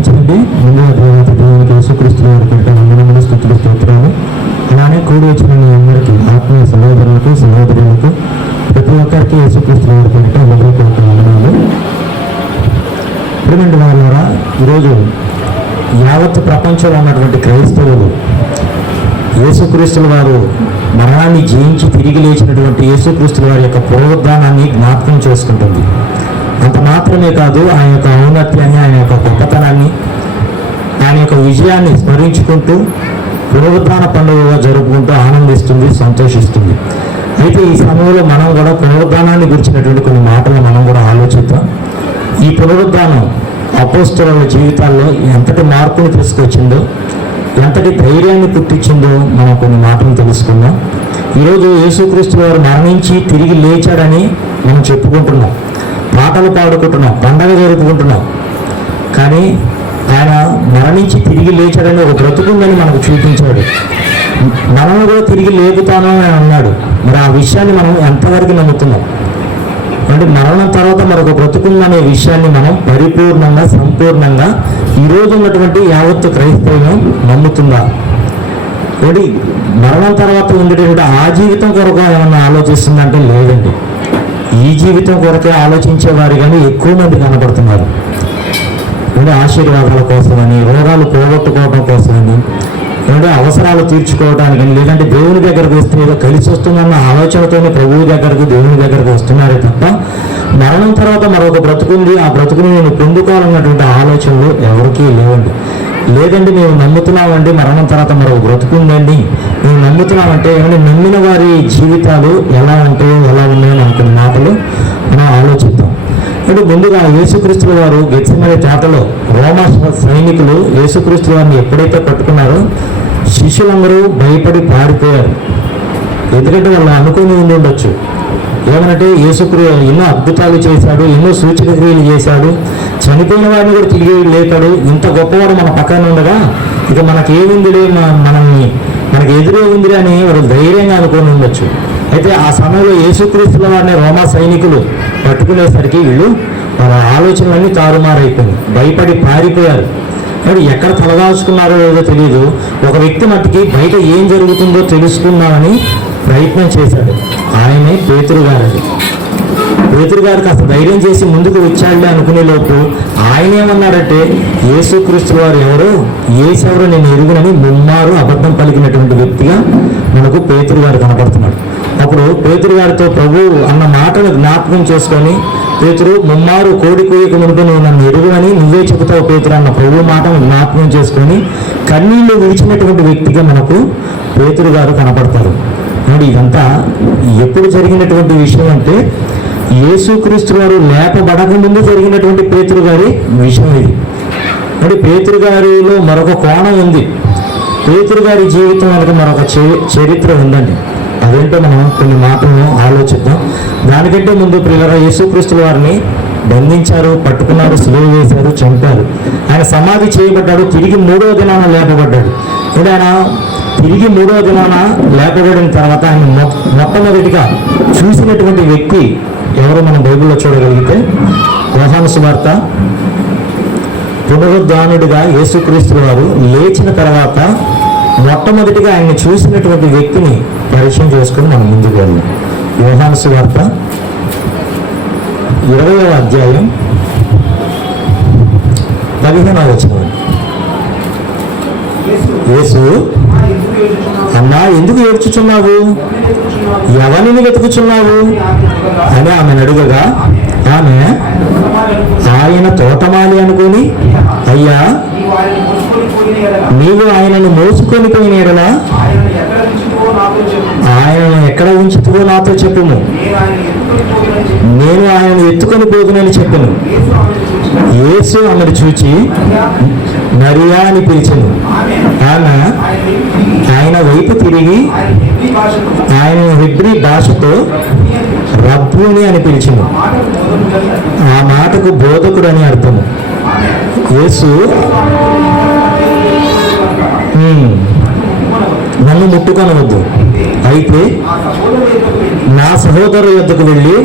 మంచిదండి ముందుగా దేవత దేవునికి యేసుక్రీస్తు వారి కంట వందనములు స్థుతులు స్తోత్రాలు. అలానే కూడి వచ్చిన మీ అందరికీ ఆత్మీయ సహోదరులకు సహోదరులకు ప్రతి ఒక్కరికి యేసుక్రీస్తు వారి కంట హృదయపూర్వక వందనాలు ప్రేమండి వారు ఈరోజు యావత్ ప్రపంచంలో ఉన్నటువంటి క్రైస్తవులు యేసుక్రీస్తుల వారు మరణాన్ని జయించి తిరిగి లేచినటువంటి యేసుక్రీస్తుల వారి యొక్క పునరుద్ధానాన్ని జ్ఞాపకం చేసుకుంటుంది. అంత మాత్రమే కాదు ఆయన యొక్క ఔన్నత్యాన్ని ఆయన యొక్క గొప్పతనాన్ని ఆయన యొక్క విజయాన్ని స్మరించుకుంటూ పునరుద్ధాన పండుగగా జరుపుకుంటూ ఆనందిస్తుంది సంతోషిస్తుంది. అయితే ఈ సమయంలో మనం కూడా పునరుద్ధానాన్ని గురించినటువంటి కొన్ని మాటలు మనం కూడా ఆలోచిద్దాం. ఈ పునరుద్ధానం అపోస్తుల జీవితాల్లో ఎంతటి మార్పును తీసుకొచ్చిందో ఎంతటి ధైర్యాన్ని పుట్టించిందో మనం కొన్ని మాటలు తెలుసుకుందాం. ఈరోజు యేసుక్రీస్తు వారు మరణించి తిరిగి లేచాడని మనం చెప్పుకుంటున్నాం. పాటలు పాడుకుంటున్నాం పండగ జరుపుకుంటున్నాం. కానీ ఆయన మరణించి తిరిగి లేచాడని ఒక బ్రతుకుందని మనకు చూపించాడు. మనల్ని కూడా తిరిగి లేపుతాను అని అన్నాడు. మరి ఆ విషయాన్ని మనం ఎంతవరకు నమ్ముతున్నాం? అంటే మరణం తర్వాత మరొక బ్రతుకుందనే విషయాన్ని మనం పరిపూర్ణంగా సంపూర్ణంగా ఈ ఉన్నటువంటి యావత్తు క్రైస్తవులను నమ్ముతుందా ఏంటి మరణం తర్వాత ఉండేటువంటి ఆ జీవితం కొరకు ఏమన్నా ఆలోచిస్తుందంటే లేదండి. ఈ జీవితం కొరకే ఆలోచించే వారు కానీ ఎక్కువ మంది కనబడుతున్నారు. ఏదో ఆశీర్వాదాల కోసమని రోగాలు పోగొట్టుకోవడం కోసమని ఏదో అవసరాలు తీర్చుకోవడానికి లేదంటే దేవుని దగ్గరకు వస్తే ఏదో కలిసి వస్తుందన్న ఆలోచనతోనే ప్రభువు దగ్గరకు దేవుని దగ్గరకు వస్తున్నారే తప్ప మరణం తర్వాత మరొక బ్రతుకుంది ఆ బ్రతుకుని నేను పొందుకోవాలన్నటువంటి ఆలోచనలు ఎవరికీ లేవండి. లేదండి మేము నమ్ముతున్నామండి మరణం తర్వాత మరో బ్రతుకుందండి. మేము నమ్ముతున్నామంటే ఏమంటే నమ్మిన వారి జీవితాలు ఎలా ఉంటాయో ఎలా ఉన్నాయో అనుకున్న మాటలు మనం ఆలోచిద్దాం. అంటే ముందుగా యేసుక్రీస్తుల వారు గెచ్చమనే తేటలో రోమా సైనికులు యేసుక్రీస్తుల వారిని ఎప్పుడైతే పట్టుకున్నారో శిష్యులందరూ భయపడి పారిపోయారు. ఎందుకంటే వాళ్ళు అనుకుని ఉండి ఉండొచ్చు. ఏమనంటే యేసుక్రు ఎన్నో అద్భుతాలు చేశాడు ఎన్నో సూచక క్రియలు చేశాడు. చనిపోయిన వారిని కూడా తిరిగి లేపాడు. ఇంత గొప్పవాడు మన పక్కన ఉండగా ఇక మనకి ఏముందిలే మనల్ని మనకి ఎదురే ఉందిలే అని వాళ్ళు ధైర్యంగా అనుకుని ఉండొచ్చు. అయితే ఆ సమయంలో యేసుక్రీస్తుల వారిని రోమా సైనికులు పట్టుకునేసరికి వీళ్ళు వాళ్ళ ఆలోచనలన్నీ తారుమారైపోయింది భయపడి పారిపోయారు. మరి ఎక్కడ తలదాచుకున్నారో లేదో తెలియదు ఒక వ్యక్తి మట్టుకి బయట ఏం జరుగుతుందో తెలుసుకుందామని ప్రయత్నం చేశాడు. ఆయనే పేతురు గారండి పేతురు గారికి అసలు ధైర్యం చేసి ముందుకు వచ్చాడులే అనుకునే లోపు ఆయన ఏమన్నాడంటే యేసుక్రీస్తు వారు ఎవరు? ఏసెవరు నేను ఎరుగునని ముమ్మారు అబద్ధం పలికినటువంటి వ్యక్తిగా మనకు పేతురు గారు కనపడుతున్నాడు అప్పుడు పేతురు గారితో ప్రభు అన్న మాటను జ్ఞాపకం చేసుకొని పేతురు ముమ్మారు కోడి కోయక ముందు నువ్వు నన్ను ఎరుగునని నువ్వే చెబుతావు పేతురు అన్న ప్రభు మాటను జ్ఞాపకం చేసుకొని కన్నీళ్ళు విడిచినటువంటి వ్యక్తిగా మనకు పేతురు గారు కనపడతారు మరి ఇదంతా ఎప్పుడు జరిగినటువంటి విషయం అంటే యేసుక్రీస్తు వారు లేపబడక ముందు జరిగినటువంటి పేతురు గారి విషయం ఇది. మరి పేతురు గారిలో మరొక కోణం ఉంది. పేతురు గారి జీవితం వెనక మరొక చరిత్ర ఉందండి. అదేంటో మనం కొన్ని మాటలను ఆలోచిద్దాం. దానికంటే ముందు ప్రియుల యేసుక్రీస్తుల వారిని బంధించారు పట్టుకున్నారు సిలువ వేశారు చంపారు. ఆయన సమాధి చేయబడ్డాడు తిరిగి మూడో దినాన లేపబడ్డాడు. అంటే ఆయన తిరిగి మూడవ దినాన లేపబడిన తర్వాత ఆయన మొట్టమొదటిగా చూసినటువంటి వ్యక్తి ఎవరు మనం బైబిల్లో చూడగలిగితే యోహాను సువార్త. పునరుద్ధానుడిగా యేసుక్రీస్తు వారు లేచిన తర్వాత మొట్టమొదటిగా ఆయన్ని చూసినటువంటి వ్యక్తిని పరిచయం చేసుకుని మనం ముందుకు వెళ్ళాం యోహాను సువార్త ఇరవయవ అధ్యాయం పదిహేనవ వచ్చిన యేసు అన్నా ఎందుకు ఏడ్చుచున్నావు? ఎవరిని వెతుకుచున్నావు? అని ఆమె అడుగగా ఆమె ఆయన తోటమాలి అనుకుని అయ్యా నీవు ఆయనను మోసుకొని పోయిన ఎడలా? ఆయనను ఎక్కడ ఉంచుతువో నాతో చెప్పుము నేను ఆయన ఎత్తుకొని పోదునని చెప్పాను. యేసు ఆమెను చూచి మరియా అని పిలిచాను. ఆమె ఆయన వైపు తిరిగి ఆయన హిబ్రి భాషతో రబ్బుని అని పిలిచింది ఆ మాటకు బోధకుడు అని అర్థము. యేసు నన్ను ముట్టుకొనవద్దు. అయితే నా సహోదరు యొద్దకు వెళ్ళి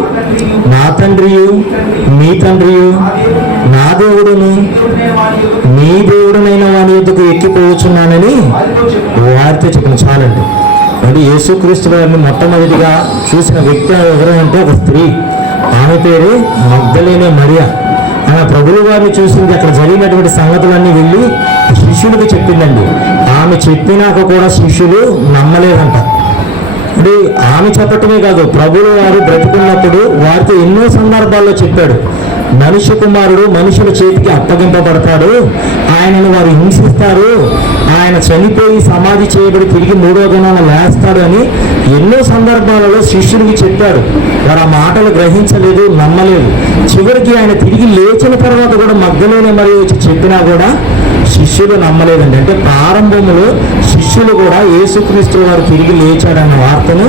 నా తండ్రియు మీ తండ్రియు నా దేవుడును మీ దేవుడునైన వాని యొద్దకు ఎక్కిపోవచ్చున్నానని వారితో చెప్పిన చాలండి. అంటే యేసుక్రీస్తు వారిని మొట్టమొదటిగా చూసిన వ్యక్తి ఎవరంటే ఒక స్త్రీ. ఆమె పేరు మగ్ధలేనే మరియా. ఆమె ప్రభులు వారిని చూసింది అక్కడ జరిగినటువంటి సంగతులన్నీ వెళ్ళి శిష్యులకు చెప్పిందండి. ఆమె చెప్పినాక కూడా శిష్యులు నమ్మలేదంట. ఇప్పుడు ఆమె చెప్పటమే కాదు ప్రభులు వారు బ్రతుకున్నప్పుడు వారితో ఎన్నో సందర్భాల్లో చెప్పాడు. మనుష్య కుమారుడు మనుషుల చేతికి అప్పగింపబడతాడు. ఆయనను వారు హింసిస్తారు. ఆయన చనిపోయి సమాధి చేయబడి తిరిగి మూడో దినాన లేస్తాడు అని ఎన్నో సందర్భాలలో శిష్యుడికి చెప్పాడు. వారు ఆ మాటలు గ్రహించలేదు నమ్మలేదు. చివరికి ఆయన తిరిగి లేచిన తర్వాత కూడా మగ్గలోనే మరి వచ్చి చెప్పినా కూడా శిష్యులు నమ్మలేదండి. అంటే ప్రారంభంలో శిష్యులు కూడా యేసుక్రీస్తు వారు తిరిగి లేచాడన్న వార్తను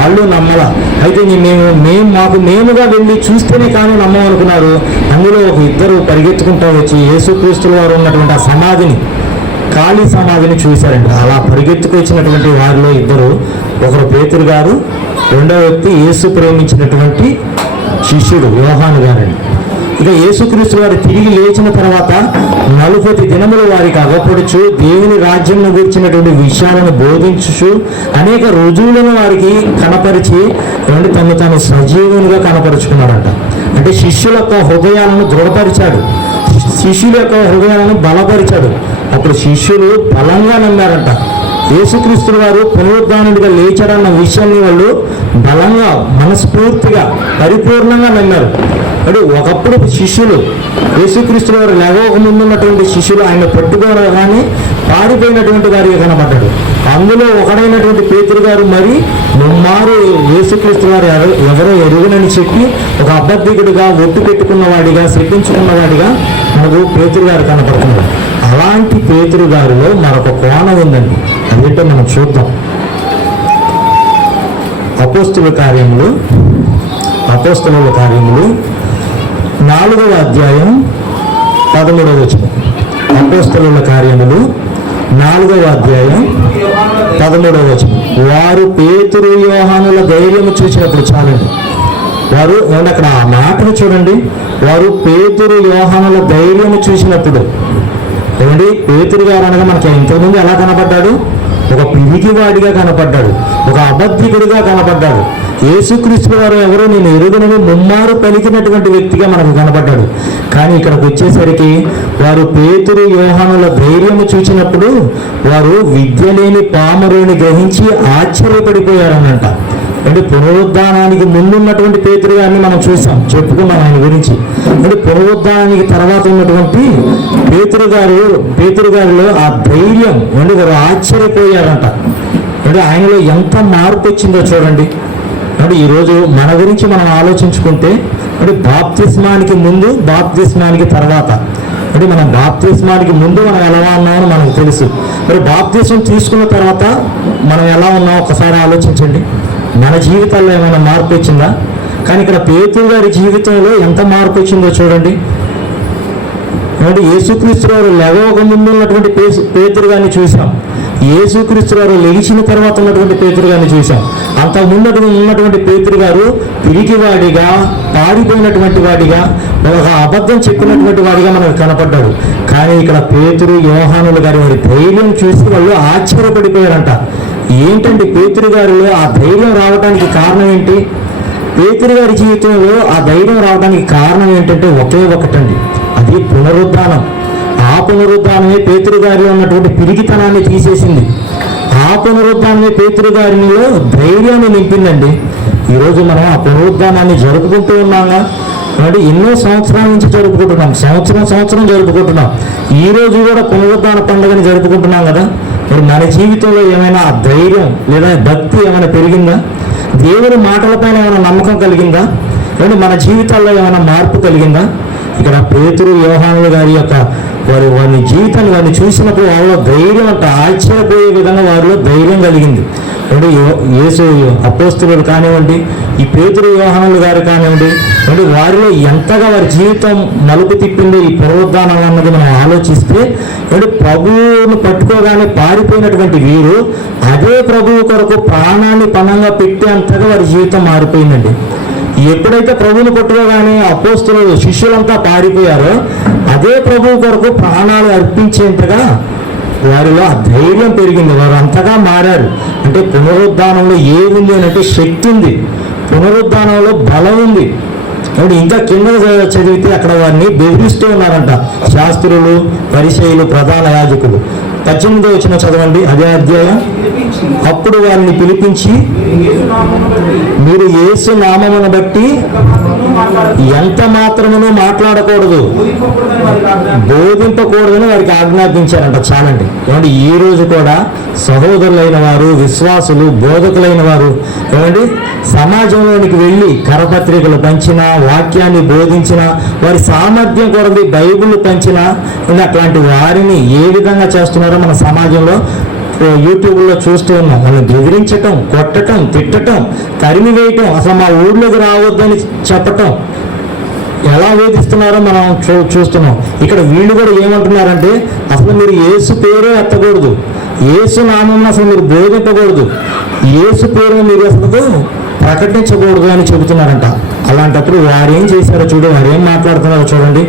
వాళ్ళు నమ్మల. అయితే మేము మేము మాకు మేముగా వెళ్ళి చూస్తేనే కానీ నమ్మమనుకున్నారు. అందులో ఒక ఇద్దరు పరిగెత్తుకుంటూ వచ్చి యేసుక్రీస్తుల వారు ఉన్నటువంటి ఆ సమాధిని ఖాళీ సమాధిని చూశారండి అలా పరిగెత్తుకొచ్చినటువంటి వారిలో ఇద్దరు ఒకరు పేతురు గారు రెండో వ్యక్తి యేసు ప్రేమించినటువంటి శిష్యుడు యోహాను గారండి. ఇక యేసుక్రీస్తు వారు తిరిగి లేచిన తర్వాత నలుపై దినములు వారికి అగపడుచు దేవుని రాజ్యం గురించినటువంటి విషయాలను బోధించుచు అనేక రుజువులను వారికి కనపరిచి రెండు తను తాను సజీవునిగా కనపరుచుకున్నాడంట. అంటే శిష్యుల యొక్క హృదయాలను దృఢపరిచాడు. శిష్యుల యొక్క హృదయాలను బలపరిచాడు. అప్పుడు శిష్యులు బలంగా నమ్మారంట. యేసుక్రీస్తు వారు పునరుద్ధానుడిగా లేచాడన్న విషయాన్ని వాళ్ళు బలంగా మనస్ఫూర్తిగా పరిపూర్ణంగా నమ్మారు. అంటే ఒకప్పుడు శిష్యులు యేసుక్రీస్తు వారు లేవక ముందు ఉన్నటువంటి శిష్యులు ఆయన పట్టుకోగానే పారిపోయినటువంటి వారిగా కనబడ్డాడు అందులో ఒకడైనటువంటి పేతురు గారు మరి ముమ్మారు యేసుక్రీస్తు వారు ఎవరో ఎరుగునని చెప్పి ఒక అబద్ధికుడిగా ఒట్టు పెట్టుకున్నవాడిగా శపించుకున్నవాడిగా మనకు పేతురు గారు కనపడుతున్నారు. అలాంటి పేతురు గారిలో మరొక కోణం ఉందండి. అదేంటో మనం చూద్దాం. అపోస్తుల కార్యములు అపోస్తుల కార్యములు నాలుగవ అధ్యాయం పదమూడవ వచనం. అపోస్తుల కార్యములు నాలుగవ అధ్యాయం పదమూడవ వచనం. వారు పేతురు యోహానుల ధైర్యము చూసినప్పుడు చాలండి. వారు ఏమంటే అక్కడ ఆ మాటను చూడండి. వారు పేతురు యోహానుల ధైర్యము చూసినప్పుడు. ఏమండి? పేతురు గారు అనగా మనకి ఇంతకుముందు ఎలా కనపడ్డాడు ఒక పిరికివాడిగా కనపడ్డాడు. ఒక అబద్ధికుడిగా కనపడ్డాడు. యేసుక్రీస్తు వారు ఎవరో నేను ఎరుగునని ముమ్మారు పలికినటువంటి వ్యక్తిగా మనకు కనపడ్డాడు. కానీ ఇక్కడికి వచ్చేసరికి వారు పేతురు యోహానుల ధైర్యము చూసినప్పుడు వారు విద్య లేని పామరుని గ్రహించి ఆశ్చర్యపడిపోయారనంట. అంటే పునరుద్ధానానికి ముందున్నటువంటి పేతురు గారిని మనం చూసాం చెప్పుకున్నాం ఆయన గురించి. అంటే పునరుద్ధానానికి తర్వాత ఉన్నటువంటి పేతురు గారు పేతురు గారిలో ఆ ధైర్యం అంటే వారు ఆశ్చర్యపోయారంట. అంటే ఆయనలో ఎంత మార్పు వచ్చిందో చూడండి. అంటే ఈరోజు మన గురించి మనం ఆలోచించుకుంటే అంటే బాప్తిస్మానికి ముందు బాప్తిస్మానికి తర్వాత. అంటే మనం బాప్తిస్మానికి ముందు మనం ఎలా ఉన్నామని మనకు తెలుసు. మరి బాప్తిస్మం తీసుకున్న తర్వాత మనం ఎలా ఉన్నాం ఒకసారి ఆలోచించండి. మన జీవితాల్లో ఏమైనా మార్పు వచ్చిందా? కానీ ఇక్కడ పేతురు గారి జీవితంలో ఎంత మార్పు వచ్చిందో చూడండి. ఏమంటే యేసుక్రీస్తు వారు లెగవక ముందు ఉన్నటువంటి పేసు పేతురు గారిని చూసాం యేసుక్రీస్తు వారు లెగిచిన తర్వాత ఉన్నటువంటి పేతురు గారిని చూసాం అంత ముందు ఉన్నటువంటి పేతురు గారు పిరికివాడిగా పారిపోయినటువంటి వాడిగా ఒక అబద్ధం చెప్పినటువంటి వాడిగా మనకు కనపడ్డాడు. కానీ ఇక్కడ పేతురు యోహానులు గారి వారి ధైర్యం చూసి వాళ్ళు ఆశ్చర్యపడిపోయారంట. ఏంటంటే పేతురు గారిలో ఆ ధైర్యం రావడానికి కారణం ఏంటి? పేతురు గారి జీవితంలో ఆ ధైర్యం రావడానికి కారణం ఏంటంటే ఒకే ఒకటండి. అది పునరుద్ధానం. ఆ పునరుద్ధానమే పేతురు గారిలో ఉన్నటువంటి పిరిగితనాన్ని తీసేసింది. ఆ పునరుద్ధానమే పేతురు గారిలో ధైర్యాన్ని నింపిందండి. ఈరోజు మనం ఆ పునరుద్ధానాన్ని జరుపుకుంటూ ఉన్నాగా. కాబట్టి ఎన్నో సంవత్సరాల నుంచి జరుపుకుంటున్నాం. సంవత్సరం సంవత్సరం జరుపుకుంటున్నాం. ఈ రోజు కూడా పునరుద్ధాన పండుగని జరుపుకుంటున్నాం కదా. మరి మన జీవితంలో ఏమైనా ధైర్యం లేదా భక్తి ఏమైనా పెరిగిందా? దేవుని మాటలపైన ఏమైనా నమ్మకం కలిగిందా? లేదా మన జీవితాల్లో ఏమైనా మార్పు కలిగిందా? ఇక్కడ పేతురు యోహానులు గారి యొక్క వారి వారి జీవితాన్ని వారిని చూసినప్పుడు వాళ్ళలో ధైర్యం అంటే ఆశ్చర్యపోయే విధంగా వారిలో ధైర్యం కలిగింది. అంటే యో- యేసు అపోస్తులు కానివ్వండి ఈ పేతురు వ్యవహారాలు గారు కానివ్వండి అంటే వారిలో ఎంతగా వారి జీవితం మలుపు తిప్పిందో ఈ పునరుద్ధానం అన్నది మనం ఆలోచిస్తే అంటే ప్రభువును పట్టుకోగానే పారిపోయినటువంటి వీరు అదే ప్రభువు కొరకు ప్రాణాన్ని పణంగా పెట్టేంతగా వారి జీవితం మారిపోయిందండి. ఎప్పుడైతే ప్రభువుని పట్టుకోగానే అపోస్తులు శిష్యులంతా పారిపోయారో అదే ప్రభువు కొరకు ప్రాణాలు అర్పించేంతగా వారిలో ఆ ధైర్యం పెరిగింది. వారు అంతగా మారారు. అంటే పునరుద్ధానంలో ఏముంది అంటే శక్తి ఉంది. పునరుద్ధానంలో బలం ఉంది. కాబట్టి ఇంకా కింద చదివితే అక్కడ వారిని బెదిరిస్తూ ఉన్నారంట శాస్త్రులు పరిచయులు ప్రధాన యాజకులు. పద్దెనిమిదో వచ్చిన చదవండి. అదే అధ్యాయం. అప్పుడు వారిని పిలిపించి మీరు ఏసు నామమును బట్టి ఎంత మాత్రమును మాట్లాడకూడదు. బోధింపకూడదని వారికి ఆజ్ఞాపించారంట చాలండి ఏమంటే ఈ రోజు కూడా సహోదరులైన వారు విశ్వాసులు బోధకులైన వారు ఏమండి సమాజంలోనికి వెళ్ళి కరపత్రికలు పంచిన వాక్యాన్ని బోధించిన వారి సామర్థ్యం కొరది బైబిల్ పంచిన అట్లాంటి వారిని ఏ విధంగా చేస్తున్నారో మన సమాజంలో యూట్యూబ్లో చూస్తూ ఉన్నాం. వాళ్ళని బెదిరించటం కొట్టటం తిట్టటం తరిమి వేయటం అసలు మా ఊర్లోకి రావద్దని చెప్పటం. ఎలా వేధిస్తున్నారో మనం చూ చూస్తున్నాం. ఇక్కడ వీళ్ళు కూడా ఏమంటున్నారంటే అసలు మీరు ఏసు పేరే ఎత్తకూడదు. ఏసు నామం అసలు మీరు బోధించకూడదు ఏసు పేరు మీరు అసలు ప్రకటించకూడదు అని చెబుతున్నారంట. అలాంటప్పుడు వారు ఏం చేశారో చూడు వారు ఏం మాట్లాడుతున్నారో చూడండి.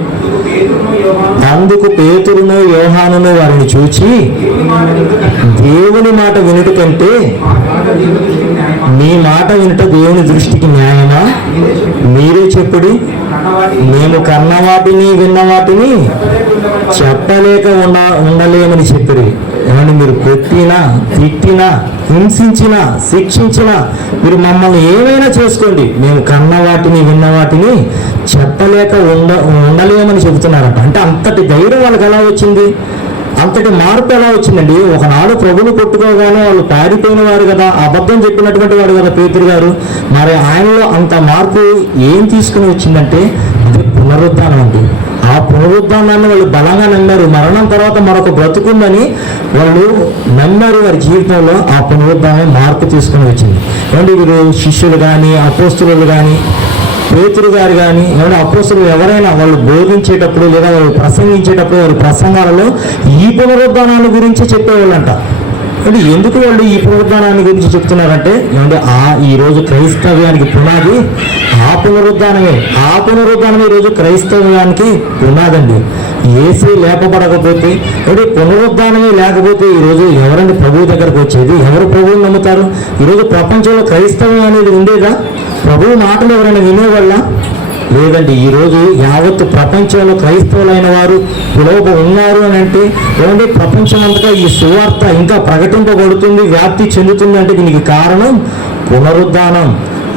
అందుకు పేతురును అందుకు యోహానును వారిని చూచి దేవుని మాట వినుట కంటే మీ మాట వినుట దేవుని దృష్టికి న్యాయమా? మీరే చెప్పుడు. చెప్పుడి మేము కన్న వాటిని విన్న వాటిని చెప్పలేక చెప్పలేక ఉండ ఉండలేమని చెప్పిరి. ఏమంటే మీరు కొట్టినా తిట్టినా హింసించినా శిక్షించిన మీరు మమ్మల్ని ఏమైనా చేసుకోండి. మేము కన్న వాటిని విన్న వాటిని చెప్పలేక ఉండ ఉండలేమని చెబుతున్నారట. అంటే అంతటి ధైర్యం వాళ్ళకి ఎలా వచ్చింది? అంతటి మార్పు ఎలా వచ్చిందండి? ఒకనాడు ప్రభుని కొట్టుకోగానే వాళ్ళు పారిపోయిన వారు కదా అబద్ధం చెప్పినటువంటి వాడు కదా పేతురు గారు. మరి ఆయనలో అంత మార్పు ఏం తీసుకుని వచ్చిందంటే అది పునరుద్ధానం అండి. ఆ పునరుద్ధానాన్ని వాళ్ళు బలంగా నమ్మారు. మరణం తర్వాత మరొక బ్రతుకుందని వాళ్ళు నమ్మారు వారి జీవితంలో ఆ పునరుద్ధానం మార్పు తీసుకుని వచ్చింది. ఏమంటే వీరు శిష్యులు కానీ అపోస్తులు కానీ పేతురు గారు కానీ ఎవరైనా అపోస్తులు ఎవరైనా వాళ్ళు బోధించేటప్పుడు లేదా వాళ్ళు ప్రసంగించేటప్పుడు వారి ప్రసంగాలలో ఈ పునరుద్ధానాన్ని గురించి చెప్పేవాళ్ళంట. అంటే ఎందుకు వాళ్ళు ఈ పునరుద్ధానాన్ని గురించి చెప్తున్నారంటే ఏమంటే ఆ ఈ రోజు క్రైస్తవ్యానికి పునాది ఆ పునరుద్ధానమే ఆ పునరుద్ధానమే ఈ రోజు క్రైస్తవ్యానికి పునాదండి. ఏసీ లేపబడకపోతే అంటే పునరుద్ధానమే లేకపోతే ఈరోజు ఎవరండి ప్రభువు దగ్గరకు వచ్చేది? ఎవరు ప్రభువుని నమ్ముతారు? ఈరోజు ప్రపంచంలో క్రైస్తవం అనేది ఉండేదా? ప్రభువు మాటలు ఎవరైనా వినేవాళ్ళ? లేదండి ఈరోజు యావత్ ప్రపంచంలో క్రైస్తవులైన వారు పిలువ ఉన్నారు అని అంటే ఏమంటే ప్రపంచమంతటా ఈ సువార్త ఇంకా ప్రకటింపబడుతుంది వ్యాప్తి చెందుతుంది అంటే దీనికి కారణం పునరుద్ధానం.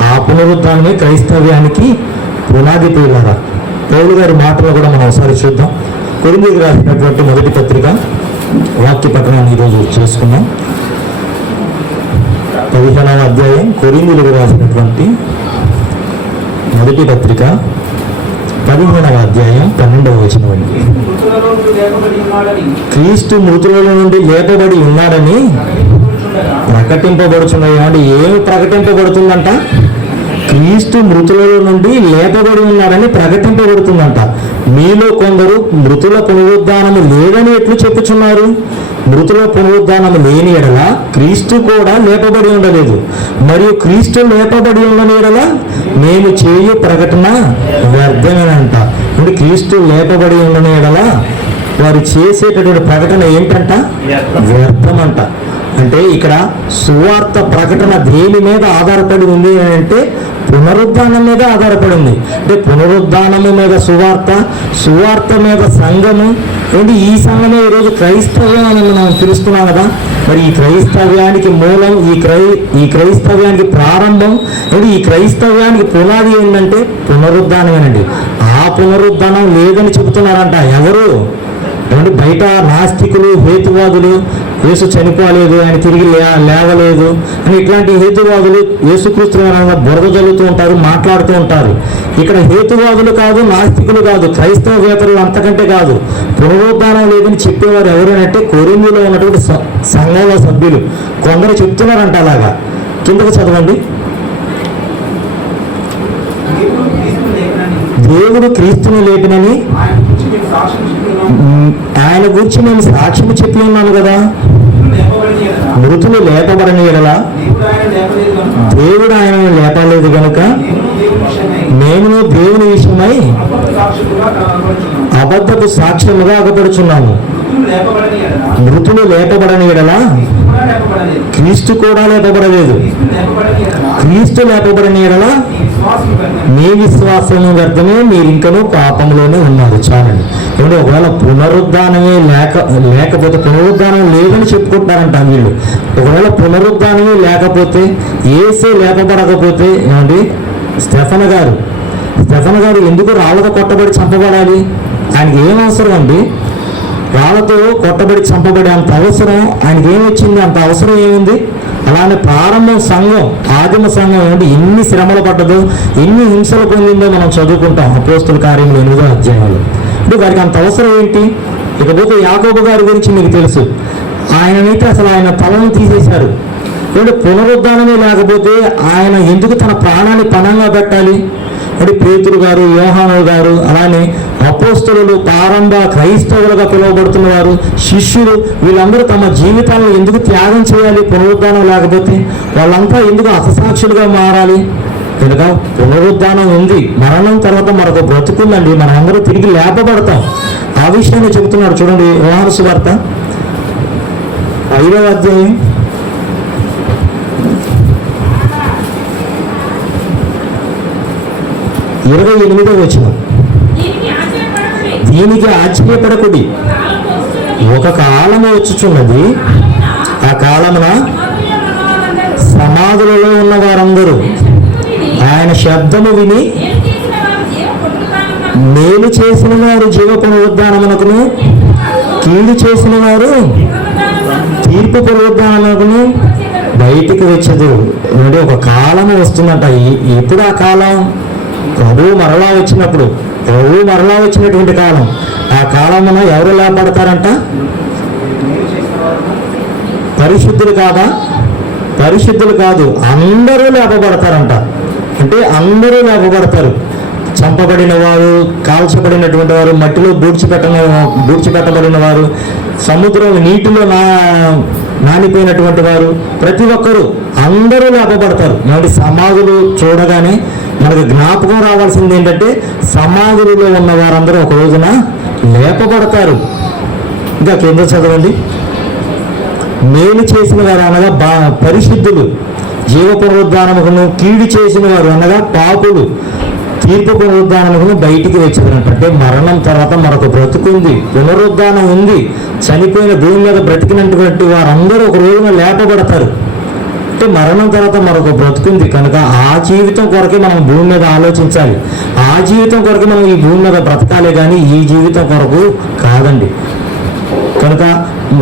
ఆ పునరుద్ధానమే క్రైస్తవ్యానికి పునాది పేలారా పౌలు గారి మాటలు కూడా మనం ఒకసారి చూద్దాం. కొరిందికి రాసినటువంటి మొదటి పత్రిక వాక్య పఠనాన్ని ఈరోజు చేసుకున్నాం పదిహేనవ అధ్యాయం కొరిందులకు రాసినటువంటి మొదటి పత్రిక పదిహేనవ అధ్యాయం పన్నెండవ వచనం అండి. మృతులలో నుండి క్రీస్తు మృతుల నుండి లేపబడి ఉన్నాడని ప్రకటింపబడుతున్నాయి అంటే ఏమి ప్రకటింపబడుతుందంట? క్రీస్తు మృతులలో నుండి లేపబడి ఉన్నాడని ప్రకటింపబడుతుందంట. మీలో కొందరు మృతుల పునరుద్ధానము లేదని ఎట్లు చెప్పుచున్నారు? మృతుల పునరుద్ధానము లేని ఎడల క్రీస్తు కూడా లేపబడి ఉండలేదు. మరియు క్రీస్తు లేపబడి ఉండని ఎడల మేము చేయు ప్రకటన వ్యర్థమేనంట. అంటే క్రీస్తు లేపబడి ఉండని వారు చేసేటటువంటి ప్రకటన ఏంటంట? వ్యర్థమంట. అంటే ఇక్కడ సువార్త ప్రకటన దేని మీద ఆధారపడి ఉంది అంటే పునరుద్ధానం మీద ఆధారపడి ఉంది. అంటే పునరుద్ధానము మీద సువార్త సువార్త మీద సంఘము. ఏంటి? ఈ సంఘమే ఈరోజు క్రైస్తవ్యం అని మనం పిలుస్తున్నాం కదా. మరి ఈ క్రైస్తవ్యానికి మూలం ఈ క్రై ఈ క్రైస్తవ్యానికి ప్రారంభం ఏంటి? ఈ క్రైస్తవ్యానికి పునాది ఏంటంటే పునరుద్ధానమేనండి. ఆ పునరుద్ధానం లేదని చెబుతున్నారంట ఎవరు? బయట నాస్తికులు హేతువాదులు యేసు చనిపోలేదు ఆయన తిరిగి లే లేవలేదు అని ఇట్లాంటి హేతువాదులు యేసుక్రీస్తు వారంగా బురద జల్లుతూ ఉంటారు మాట్లాడుతూ ఉంటారు. ఇక్కడ హేతువాదులు కాదు నాస్తికులు కాదు క్రైస్తవ వేతరులు అంతకంటే కాదు. పునరుద్ధానం లేదని చెప్పేవారు ఎవరైనంటే కొరిందులో ఉన్నటువంటి సంఘంలో సభ్యులు. కొందరు చెప్తున్నారంట అలాగా. కిందకు చదవండి. దేవుడు క్రీస్తుని లేపినని ఆయన గురించి నేను సాక్ష్యం మేము సాక్ష్యం చెప్పి ఉన్నాను కదా. మృతులు లేపబడని ఎడలా దేవుడు ఆయన లేపలేదు కనుక మేము దేవుని విషయమై అబద్ధపు సాక్ష్యముగా అగపడుచున్నాము. మృతులు లేపబడని ఎడలా క్రీస్తు కూడా లేపబడలేదు. క్రీస్తు కూడా లేపబడని మీ విశ్వాసం వ్యర్థమే. మీ వ్యర్థమే మీరు ఇంకనూ పాపంలోనే ఉన్నారు. చాలండి. ఏమంటే ఒకవేళ పునరుద్ధానమే లేక లేకపోతే పునరుద్ధానం లేదని చెప్పుకుంటారంట వీళ్ళు. ఒకవేళ పునరుద్ధానమే లేకపోతే ఏసే లేపబడకపోతే ఏమండి? స్టెఫన గారు. స్టెఫన గారు ఎందుకు రాళ్ళతో కొట్టబడి చంపబడాలి? ఆయనకి ఏం అవసరం అండి? వాళ్ళతో కొట్టబడి చంపబడే అంత అవసరం? ఆయనకి ఏమొచ్చింది అంత అవసరం ఏముంది? అలానే ప్రారంభం సంఘం ఆదిమ సంఘం ఏంటి? ఎన్ని శ్రమలు పడ్డదో ఎన్ని హింసలు పొందిందో మనం చదువుకుంటాం అపోస్తుల కార్యంలో ఎనిమిదో అధ్యాయాలు. అంటే వారికి అంత అవసరం ఏంటి? ఇకపోతే యాకోబు గారి గురించి మీకు తెలుసు. ఆయననైతే అసలు ఆయన తలను తీసేశారు. అంటే పునరుద్ధానమే లేకపోతే ఆయన ఎందుకు తన ప్రాణాన్ని పణంగా పెట్టాలి? మరి పేతురు గారు యోహాను గారు అలానే అపోస్తులు ప్రారంభ క్రైస్తవులుగా పిలువబడుతున్న వారు శిష్యులు వీళ్ళందరూ తమ జీవితాలను ఎందుకు త్యాగం చేయాలి? పునరుద్ధానం లేకపోతే వాళ్ళంతా ఎందుకు అససాక్షులుగా మారాలి? కనుక పునరుద్ధానం ఉంది. మరణం తర్వాత మరొక బ్రతుకుందండి. మనం అందరూ తిరిగి లేపబడతాం. ఆ విషయాన్ని చెబుతున్నాడు చూడండి యోహాను సువార్త. ఐదవ అధ్యాయం ఇరవై ఎనిమిదో వచ్చిన దీనికి ఆశ్చర్యపడకుడి. ఒక కాలము వచ్చుచున్నది ఆ కాలమున సమాధుల్లో ఉన్న వారందరూ ఆయన శబ్దము విని మేలు చేసిన వారు జీవ పునరుద్ధానమునకు జీవ పునరుద్ధానమునకును కీడు చేసిన వారు తీర్పు పునరుద్ధానమునకును. బయటికి వచ్చదు అంటే ఒక కాలం వస్తుందంట ఎప్పుడు ఆ కాలం ప్రభువు మరలా వచ్చినప్పుడు ప్రభువు మరలా వచ్చినటువంటి కాలం ఆ కాలమున ఎవరు లేపడతారంట పరిశుద్ధులు కాదా? పరిశుద్ధులు కాదు అందరూ లేపబడతారంట. అంటే అందరూ లేపబడతారు. చంపబడిన వారు కాల్చబడినటువంటి వారు మట్టిలో బూడ్చిపెట్ట బూడ్చిపెట్టబడిన వారు సముద్రం నీటిలో నా నానిపోయినటువంటి వారు ప్రతి ఒక్కరూ అందరూ లేపబడతారు. మరి సమాధులు చూడగానే మనకు జ్ఞాపకం రావాల్సింది ఏంటంటే సమాధులలో ఉన్న వారందరూ ఒక రోజున లేపబడతారు. ఇంకా కింద చదవండి. మేలు చేసిన వారు అనగా బా పరిశుద్ధులు జీవ పునరుద్ధానమును కీడు చేసిన వారు అనగా పాపులు. తీర్పు పునరుద్ధానమును బయటికి వచ్చినట్టు అంటే మరణం తర్వాత మరొక బ్రతుకుంది పునరుద్ధానం ఉంది. చనిపోయిన భూమి మీద బ్రతికినటువంటి వారందరూ ఒక రోజున లేపబడతారు. ఎందుకంటే మరణం తర్వాత మరొక బ్రతుకుంది. కనుక ఆ జీవితం కొరకే మనం భూమి మీద ఆలోచించాలి. ఆ జీవితం కొరకే మనం ఈ భూమి మీద బ్రతకాలి కానీ ఈ జీవితం కొరకు కాదండి. కనుక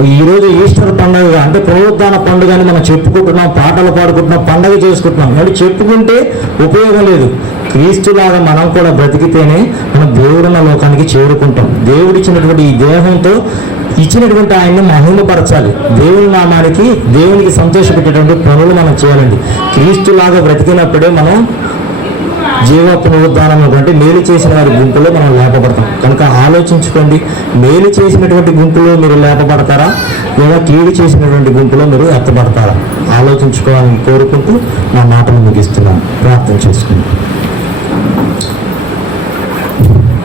ఈరోజు ఈస్టర్ పండుగ అంటే పునరుద్ధాన పండుగ అని మనం చెప్పుకుంటున్నాం పాటలు పాడుకుంటున్నాం పండుగ చేసుకుంటున్నాం. అంటే చెప్పుకుంటే ఉపయోగం లేదు. క్రీస్తులాగా మనం కూడా బ్రతికితేనే మనం దేవుడున్న లోకానికి చేరుకుంటాం. దేవుడిచ్చినటువంటి ఈ దేహంతో ఇచ్చినటువంటి ఆయన్ని మహిమపరచాలి. దేవుని నామానికి దేవునికి సంతోషపెట్టేటువంటి పనులు మనం చేయాలండి. క్రీస్తులాగా బ్రతికినప్పుడే మనం జీవ పునరుద్ధానం అంటే మేలు చేసిన వారి గుంపులో మనం లేపబడతాం. కనుక ఆలోచించుకోండి. మేలు చేసినటువంటి గుంపులో మీరు లేపబడతారా? లేదా కీడు చేసినటువంటి గుంపులో మీరు ఎత్తబడతారా? ఆలోచించుకోవాలని కోరుకుంటూ నా మాటను ముగిస్తున్నాను. ప్రార్థన చేసుకుంటాం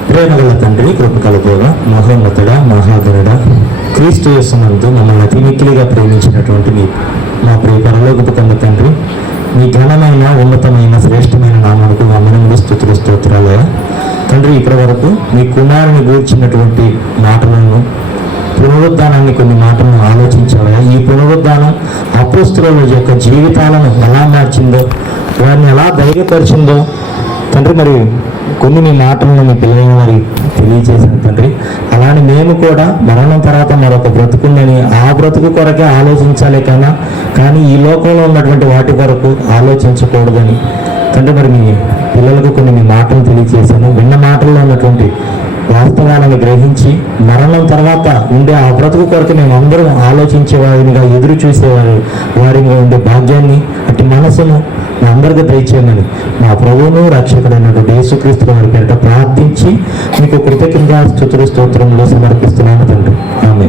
ప్రేమగల తండ్రి కృపకలతోగా మహోన్నతుడ మహాధనుడ క్రీస్తు యస్సునందు మమ్మల్ని అతి మిక్కిలిగా ప్రేమించినటువంటి మీ మా ప్రియ పరలోకపు తండ్రి నీ మీ ఘనమైన ఉన్నతమైన శ్రేష్టమైన నామానికి వందనములు స్థుతులు స్తోత్రాలయ తండ్రి ఇప్పటి వరకు మీ కుమారుని గూర్చినటువంటి మాటలను పునరుద్ధానాన్ని కొన్ని మాటలను ఆలోచించాలయ్యా ఈ పునరుద్ధానం అపోస్తుల యొక్క జీవితాలను ఎలా మార్చిందో వారిని ఎలా ధైర్యపరిచిందో తండ్రి మరి కొన్ని మీ మాటలను మీ పిల్లలని వారికి తెలియజేసిన తండ్రి. అలానే మేము కూడా మరణం తర్వాత మరొక బ్రతుకుందని ఆ బ్రతుకు కొరకే ఆలోచించాలి కన్నా కానీ ఈ లోకంలో ఉన్నటువంటి వాటి కొరకు ఆలోచించకూడదని. తండ్రి మరి మీ పిల్లలకు కొన్ని మీ మాటలు తెలియజేశాను. విన్న మాటల్లో ఉన్నటువంటి వాస్తవాలను గ్రహించి మరణం తర్వాత ఉండే ఆ బ్రతుకు కొరకు మేము అందరం ఆలోచించేవారినిగా ఎదురు చూసేవారు వారిని ఉండే భాగ్యాన్ని అట్టి మనసును మా అందరికీ దయచేయమని మా ప్రభువును రక్షకుడైనటువంటి యేసుక్రీస్తు వారి పేరిట ప్రార్థించి మీకు కృతజ్ఞత స్థుతులు స్తోత్రంలో సమర్పిస్తున్నాను తండ్రి. ఆమె